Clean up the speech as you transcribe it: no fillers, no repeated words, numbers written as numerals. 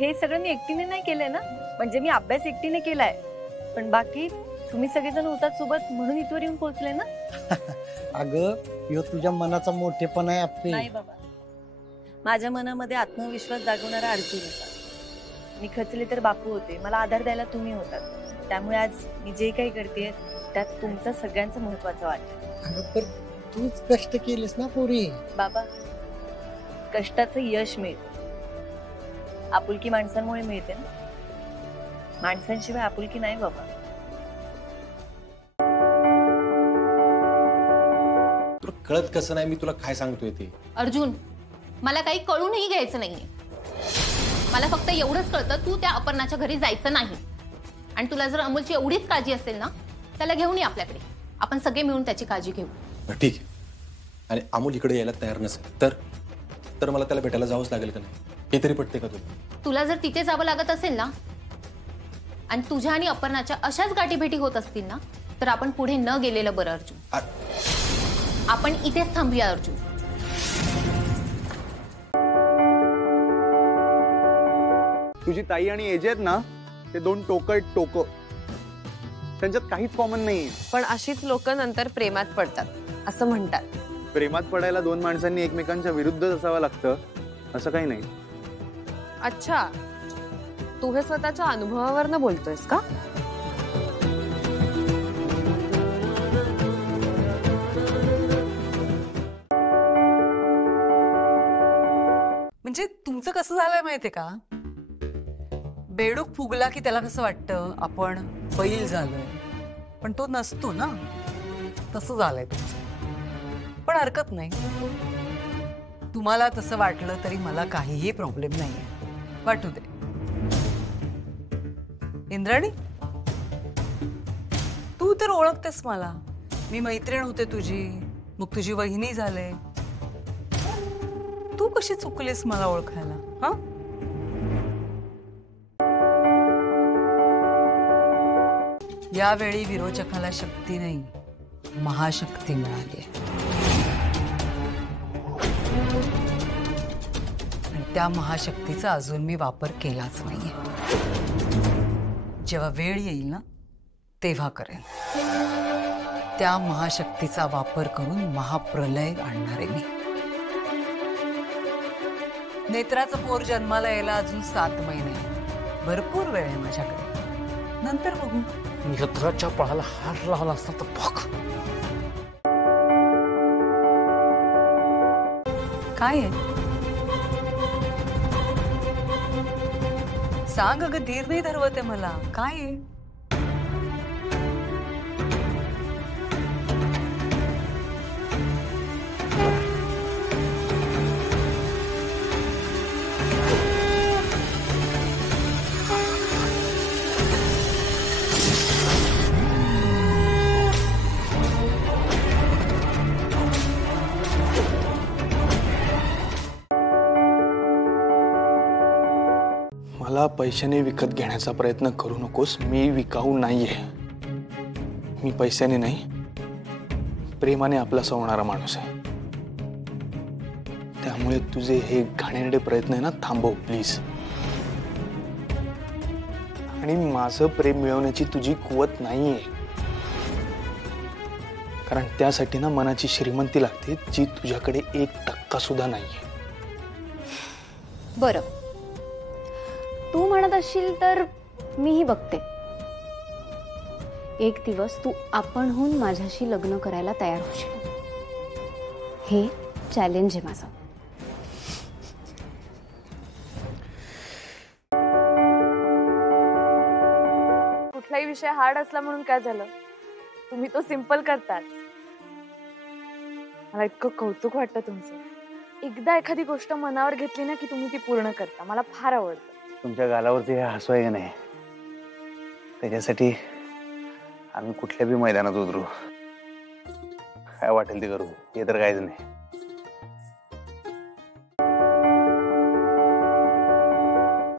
हे सगळं मी एकटीने नाही केलंय ना, म्हणजे मी अभ्यास एकटीने केलाय, पण बाकी तुम्ही सगळेजण होतात सोबत म्हणून इथवर येऊन पोहोचले ना. अगं ह्यो तुझ्या मनाचा मोठेपणा आहे आपले. नाही बाबा, माझ्या मनामध्ये आत्मविश्वास जागवणारा अर्जुन होता. मी खचले तर बापू होते, मला आधार द्यायला तुम्ही होतात. त्यामुळे आज मी जे काही करते त्यात तुमचा सगळ्यांचा महत्वाचा वाटा. अगं पण तूच कष्ट केलेस ना पोरी. बाबा, कष्टाचं यश मिळतं, आपुलकी माणसांमुळे मिळते ना, माणसांशिवाय आपुलकी नाही बाबा. तुला कळत कसं नाही मी तुला काय सांगतोय ते. अर्जुन, मला काही कळूनही घ्यायचं नाहीये. मला फक्त एवढंच कळतं, तू त्या अपर्णाच्या घरी जायचं नाही. आणि तुला जर अमोलची एवढीच काळजी असेल ना, त्याला घेऊन ये आपल्याकडे. आपण सगळे मिळून त्याची काळजी घेऊ. ठीक आहे. आणि अमोल इकडे यायला तयार नसेल तर मला त्याला भेटायला जावंच लागेल का नाही, हे तरी पटते का तुला जर तिथे जावं लागत असेल ना, आणि तुझ्या आणि अपर्णाच्या अशाच गाठीभेटी होत असतील ना, तर आपण पुढे न गेलेलं बरं अर्जुन. आपण इथेच थांबूया अर्जुन. तुझी ताई आणि एजे आहेत ना, ते दोन टोक त्यांच्यात काहीच कॉमन नाहीये. पण अशीच लोक नंतर प्रेमात पडतात असं म्हणतात. प्रेमात पडायला दोन माणसांनी एकमेकांच्या विरुद्धच असावं लागतं असं काही नाही. अच्छा, तू हे स्वतःच्या अनुभवावरनं बोलतोयस का? म्हणजे तुमचं कसं झालंय माहितीये का, बेडूक फुगला की त्याला कसं वाटतं आपण बैल झालोय, पण तो नसतो ना, तसं झालंय तुमचं. पण हरकत नाही, तुम्हाला तसं वाटलं तरी मला काहीही प्रॉब्लेम नाहीये, वाटू दे. इंद्राणी, तू तर ओळखतेस मला, मी मैत्रीण होते तुझी, मग तुझी वहिनी झाले. तू कशी चुकलीस मला ओळखायला? हा, यावेळी विरोचकाला शक्ती नाही, महाशक्ती मिळाली. आणि त्या महाशक्तीचा अजून मी वापर केलाच नाहीये. जेव्हा वेळ येईल ना, तेव्हा करेन. त्या महाशक्तीचा वापर करून महाप्रलय आणणारे मी. नेत्राचं पोर जन्माला यायला अजून 7 महिने, भरपूर वेळ आहे माझ्याकडे. नंतर बघू. नेत्राच्या पळाला हार लावला असता तर बघ. काय आहे? सांग अगं, धीर नाही धरवते मला. काय आहे? मला पैशाने विकत घेण्याचा प्रयत्न करू नकोस. मी विकाऊ नाहीये. मी पैशाने नाही, प्रेमाने आपलासा होणारा माणूस आहे. त्यामुळे तुझे हे घाणेरडे प्रयत्न आहे ना, थांबव प्लीज. आणि माझं प्रेम मिळवण्याची तुझी कुवत नाहीये, कारण त्यासाठी ना मनाची श्रीमंती लागते, जी तुझ्याकडे 1% सुद्धा नाहीये. बरं, तू म्हणत असशील तर मीही बघते. एक दिवस तू आपणहून माझ्याशी लग्न करायला तयार होशील. हे चॅलेंज आहे माझं. कुठलाही विषय हार्ड असला म्हणून काय झालं, तुम्ही तो सिंपल करतात. मला इतकं कौतुक वाटतं तुमचं. एकदा एखादी गोष्ट मनावर घेतली ना की तुम्ही ती पूर्ण करता. मला फार आवडतं. तुमच्या गालावरती हे हसू आहे का नाही, त्याच्यासाठी आम्ही कुठल्या बी मैदानात उतरू, काय वाटेल ते करू. हे तर काहीच नाही.